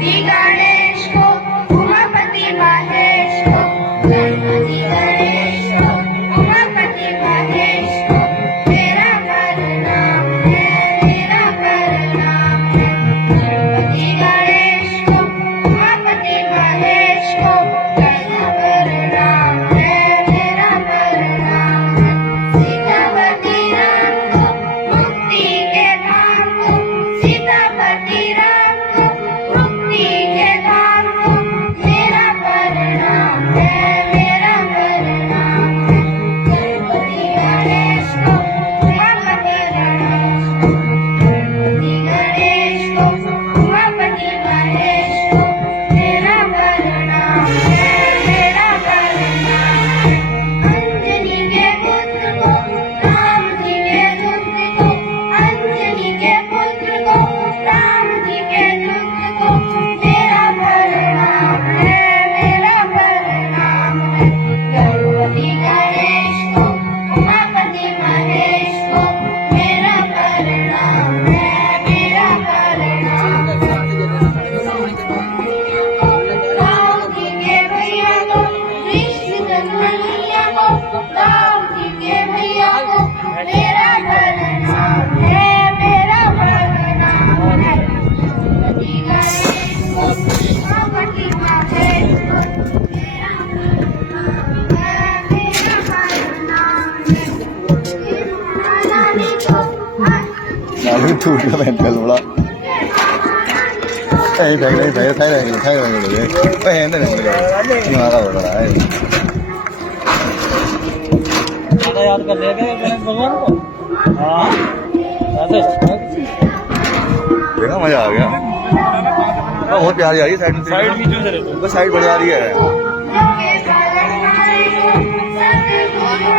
गणपति गणेश को उमापति महेश को गणपति गणेश को उमापति महेश को मेरा प्रणाम है मेरा प्रणाम है गणपति गणेश को उमापति महेश को मेरा प्रणाम है मेरा प्रणाम है सीतापति राम को मुक्ति के धाम को सीतापति राम को मुक्ति के धाम को मेरा प्रणाम है मेरा प्रणाम है गणपति गणेश को उमापति गणेश को उमापति महेश को मेरा प्रणाम है मेरा प्रणाम है अंजनी के पुत्र को राम जी के दूत को अंजनी के पुत्र को राम जी के दूत को मेरा प्रणाम है मेरा प्रणाम है गणपति गणेश को उमापति महेश को मेरा प्रणाम है मेरा प्रणाम राम जी के भैया को कृष्ण कन्हैया को राम जी के भैया को मेरा प्रणाम है मेरा प्रणाम है गणपति गणेश को उमापति महेश को मेरा प्रणाम है मेरा प्रणाम है महारानी को 나도 둘다 멘탈로라. 에이 백래 사이에 그래. 왜 했는데 그래. 지금 아가 올라라. ज्यादा याद कर लेगा गणेश भगवान को। हाँ ऐसे देखा मजा आ गया। बहुत प्यारी आ रही है साइड में। साइड में जो है वो साइड बढ़िया आ रही है। सतगुरु